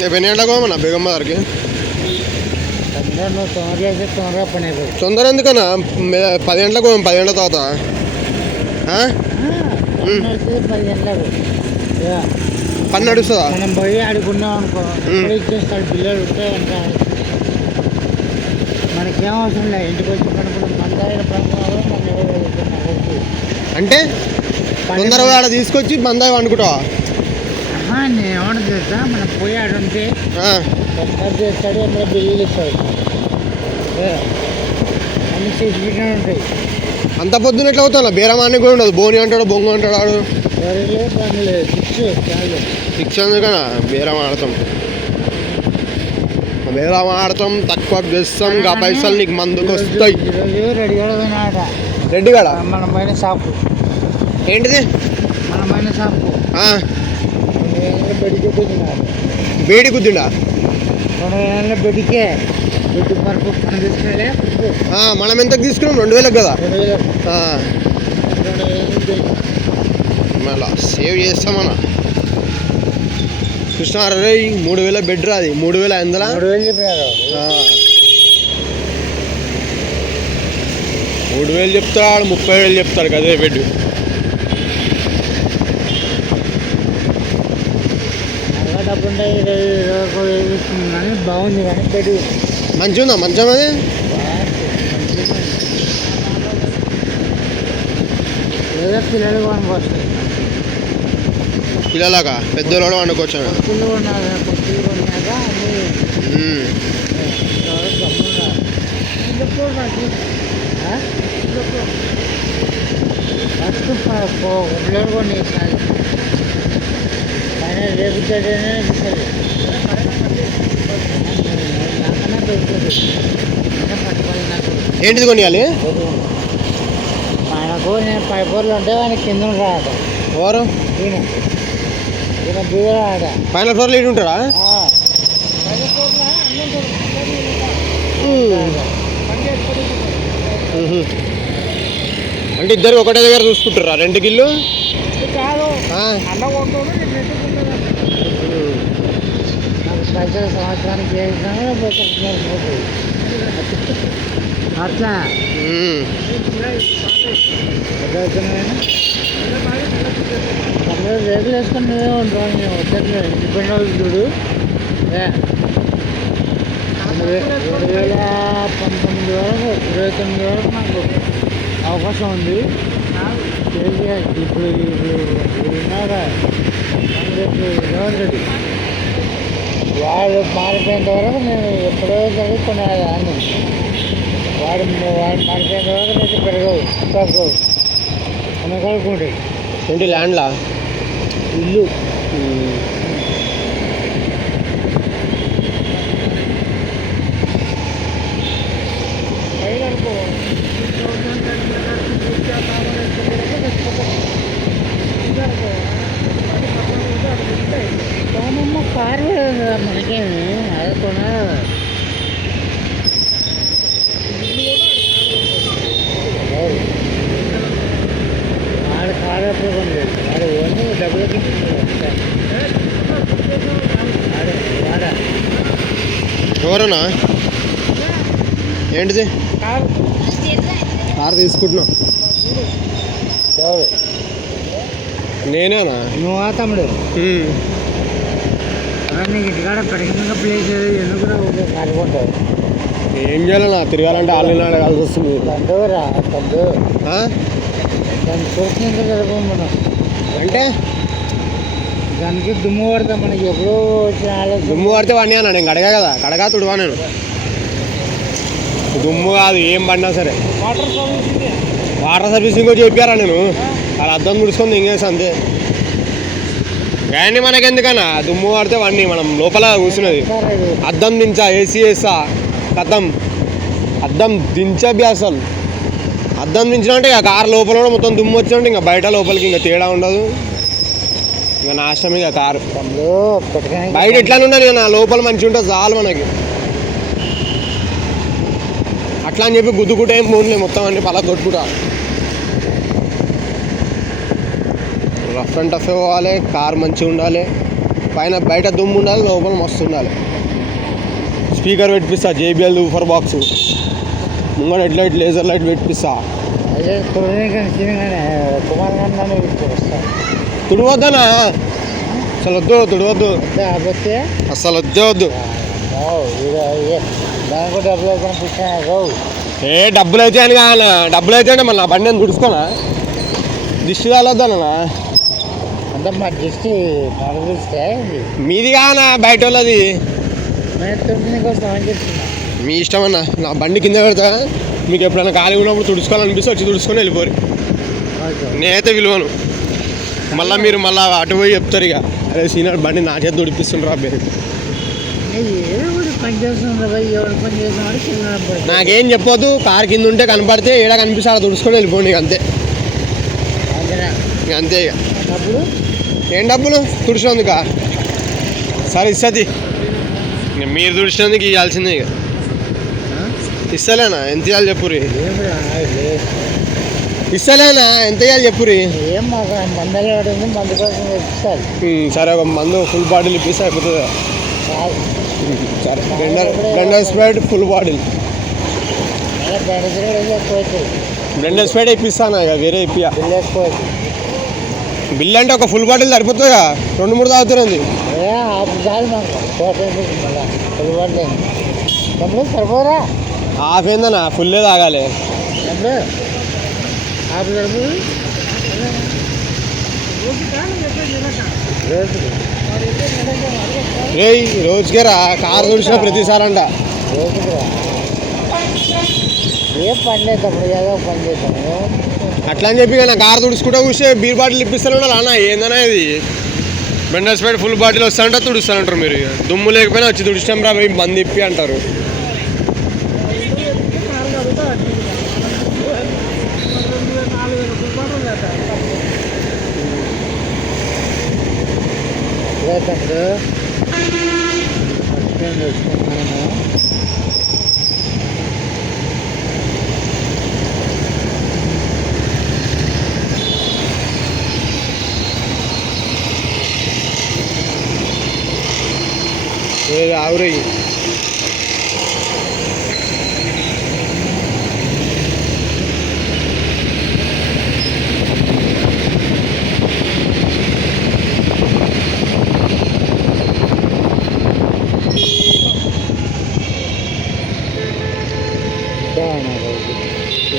రేపు ఎన్ని గంటలకు పోమన్నా బేగం బజార్కి? తొందర ఎందుకన్నా? 10 గంటలకు పోయాం, 10 గంటల తర్వాత పని నడుస్తుందా? మనం పోయి ఆడుకున్నాం అనుకో, ఇచ్చేస్తాడు పిల్లలు ఉంటే మనకేం అవసరం లేదు. ఇంటికి వచ్చి పడుకున్నాం మన అంటే తొందరగా ఆడ తీసుకొచ్చి బందాయి వండుకుంటావా? నేనేమన్నా చేస్తా, మనం పోయి ఆడుంటే తొందర చేస్తాడు, అందులో బిల్లులు ఇస్తాడు, అన్ని చేసి ఉంటాయి. అంత పొద్దున ఎట్లా అవుతా? బేరమాన్ని కూడా ఉండదు, బోని అంటాడు, బొంగ అంటాడు, ఆడు ఫిక్స్ ఎందుకన్నా బేరం ఆడతాం, బేరం ఆడతాం, తక్కువ చేస్తాం, గా పైసలు నీకు మందుకు వస్తాయి. రెడ్డిగాడ మన పైన షాపు ఏంటిది? మన పైన షాపు వేడి కుద్దిండా? 2,000 బెడ్డికే బెడ్ వరకు మనం తీసుకునే. మనం ఎంతకు తీసుకున్నాం? 2,000 కదా. మళ్ళా సేవ్ చేస్తామన్నా. కృష్ణారే 3,000 బెడ్ రాది, 3,500 3,000 చెప్తాడు, 30,000 చెప్తాడు కదే బెడ్. డబ్బు ఉంటాయి, 20,000 కానీ బాగుంది. కానీ బెడ్ మంచిగా ఉందా? మంచం అది ఏదో పిల్లలు కొనుక్కోవచ్చు, పిల్లలాగా పెద్దోళ్ళు వండుకోవచ్చు. పొత్తులు కొన్నాక ఫస్ట్ పిల్లలు కొన్ని ఆయన రేపుతాడనే ఏంటిది కొనియాలి? ఆయనకు నేను 5 ఫ్లోర్లు ఉంటే ఆయన కింద రాడ. ఎవరు? ఈయన బీద రాడ. ఫైనల్ ఫ్లోర్లో ఇటు ఉంటాడా? అంటే ఇద్దరు ఒకటే దగ్గర చూసుకుంటారా రెంట్కి ఇల్లు? పైసలు సంవత్సరానికి అట్లా రేపులు వేసుకొని నువ్వే ఉంటావు. నేను వచ్చట్లేదు, ఇండిపెండెంట్ వాళ్ళు చూడు. 2019 వరకు 29 వరకు నాకు అవకాశం ఉంది. ఇప్పుడు ఉన్నారా రేవంత్ రెడ్డి, వాడు మారిపోయేంత వరకు నేను ఎప్పుడో చదువుకున్నాను. వాడు మారిపోయేంత వరకు అయితే పెరగవు, తగ్గవు, కొనుక్కోడుకుంటాయి. ఏంటి ల్యాండ్లా? ఇల్లు కారు మనకేమి అదే కొన వాడు కారు ఎప్పుడు కొనలేదు. వాడు ఓన్లీ డబ్బులకి వాడా ఎవరన్నా? ఏంటిది? కారు తీసుకుంటున్నా. ఎవరు? నేనేనా? నువ్వు తమ్ముడు. నీకు ఇంటికాడ పెరిగిన ప్లేస్ ఎందుకు కారు కొంటావు? ఏం చేయాలన్నా? తిరగాలంటే ఆన్లైన్ అడగాల్సి వస్తుంది. తండ్రురా తమ్ముడు, దాన్ని చూసినంత జరగము మనం. అంటే దానికి దుమ్ము పడతాం మనకి. ఎప్పుడో వచ్చిన ఆలోచన. దుమ్ము పడితే వాడిని అన్నా, నేను కడగా కదా, కడగా తుడువా. నేను దుమ్ము కాదు ఏం పడినా సరే. వాటర్ సర్వీసింగ్ కూడా చెప్పారా నేను? వాళ్ళ అద్దం తుడుచుకొని ఇంకేసి అంతే. కానీ మనకెందుకన్నా దుమ్ము పడితే వాడిని మనం లోపల కూర్చున్నది. అద్దం దించా, ఏసీ వేస్తా, కథం అద్దం దించబి. అసలు అద్దం దించినట్టే ఇక కారు లోపల కూడా మొత్తం దుమ్ము వచ్చినట్టు, ఇంకా బయట లోపలికి ఇంకా తేడా ఉండదు. ఇంకా నాశనం ఇక కారు. బయట ఎట్లానే ఉండదు ఇక, నా లోపల మంచిగా ఉంటుంది చాలు మనకి. అట్లా అని చెప్పి గుద్దుకుంటే ఏం పోన్లే, మొత్తం అన్ని పలా కొట్టుకుంటా. రఫ్ అండ్ టఫ్ పోవాలి, కార్ మంచిగా ఉండాలి, పైన బయట దుమ్ము ఉండాలి, లోపల మస్తు ఉండాలి. స్పీకర్ పెట్టిస్తా, JBL ఊఫర్ బాక్స్, ముంగడ హెడ్ లైట్, లేజర్ లైట్ పెట్టిస్తా. అదే కుమార్ గారు వస్తాను తుడవద్దనా? అసలు వద్దు, తుడవద్దు, అబ్బతే అసలు వద్దే వద్దు. దానికి కూడా డబ్బులు కనిపిస్తాను. ఏ డబ్బులు అయితే అని కాదన్నా, డబ్బులు అయితే అంటే మళ్ళీ నా బండి నేను తుడుచుకోనా? దిష్టి కాలొద్దనా? అంటే మా దృష్టి నడిపిస్తే మీది కాదన్నా, బయట వాళ్ళది. కోసం అని చెప్తున్నా. మీ ఇష్టం అన్న, నా బండి కింద పెడతా, మీకు ఎప్పుడైనా ఖాళీ ఉన్నప్పుడు తుడుచుకోవాలనిపిస్తే వచ్చి తుడుచుకొని వెళ్ళిపోరు. నేనైతే విలువను. మళ్ళీ మీరు మళ్ళీ అటు పోయి చెప్తారు ఇక, అదే సీనియర్ బండి నా చేతి తుడిపిస్తుండ్రా పేరు. పని చేస్తున్నారు, ఎవరు పని చేస్తున్నారు. నాకేం చెప్పొద్దు, కారు కింద ఉంటే కనపడితే ఏడా కనిపిస్తే అలా తుడుచుకొని వెళ్ళిపోండి, ఇక అంతే. ఇక అంతే. ఇక డబ్బులు ఏం డబ్బులు? తుడిచినందుక? సరే ఇస్తుంది, ఇక మీరు తుడిచినందుకు ఇవ్వాల్సిందే. ఇక ఇస్తలేనా? ఎంత ఇవ్వాలి చెప్పురి. ఇస్తలేనా? ఎంత ఇవ్వాలి చెప్పురి. ఏం మాకు మందలు పడుతుంది, మందు కోసం ఇస్తారు. సరే, ఒక మందు ఫుల్ బాటిల్ ఇప్పిస్తే అయిపోతుంది. సరే, Blenders Pride full bottle, Blenders Pride ఇప్పిస్తాను. ఇక వేరే ఇప్పియా. బిల్ అంటే ఒక ఫుల్ బాటిల్ సరిపోతుందిగా, 2-3 తాగుతుంది. సరిపోరా? హాఫ్ ఏందన్నా, ఫుల్లే తాగాలి. రే రోజుకే రా, కారు తుడిచిన ప్రతిసారి అంట. ఏం పని లేదు తప్పుడు, ఏదో పని చేద్దాము. అట్లా అని చెప్పి నా కారు తుడుచుకుంటూ కూర్చే బీర్ బాటిల్ ఇప్పిస్తాను అన్న. ఏందన్నా ఇది? బెండర్ స్పైడ్ ఫుల్ బాటిల్ వస్తానంటే తుడుస్తానంటారు మీరు. దుమ్ము లేకపోయినా వచ్చి తుడిచాం రా పోయి మంది ఇప్పి అంటారు. ఆవురయ్యి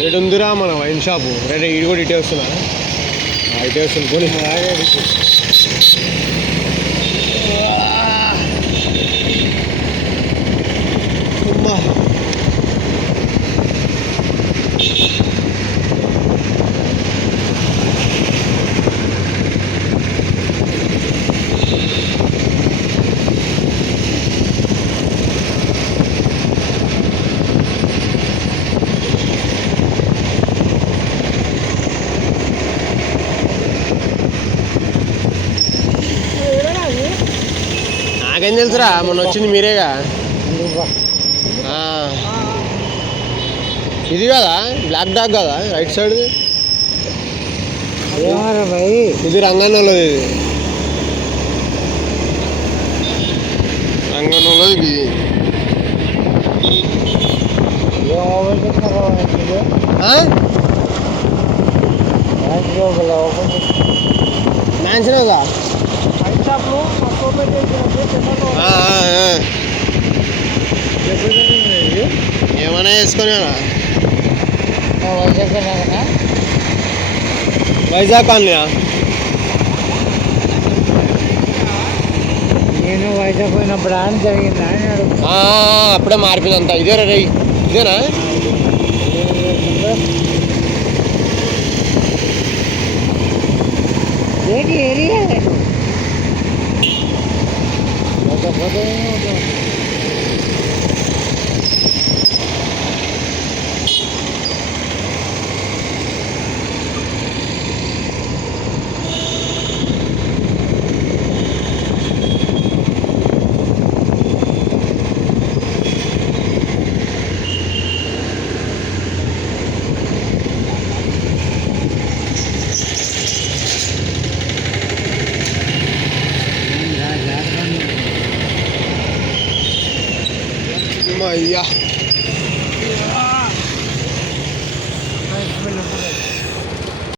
ఏడుందిరా మన వైన్ షాపు. రేటే ఈడు కూడా ఇటే వస్తున్నా, ఇటే వస్తుంది. కొని అమ్మా, నాకేం తెలుసురా, మొన్న వచ్చింది మీరేగా. ఇది కదా బ్లాక్ డాగ్ కదా రైట్ సైడ్, ఇది రంగన్నలోది. ఇది రంగన్నలోది. ఇది మ్యాన్షన్గా ఏమైనా వేసుకొని వైజాగ్ కాలనీయా? నేను వైజాగ్ పోయినప్పుడు అని జరిగిందా అని అడుగు. అప్పుడే మారిపోయిందంతా. ఇదేనా రై? ఇదేనా? ఏంటి ఏరియా? అయ్యా బయట వెళ్ళకూడదు.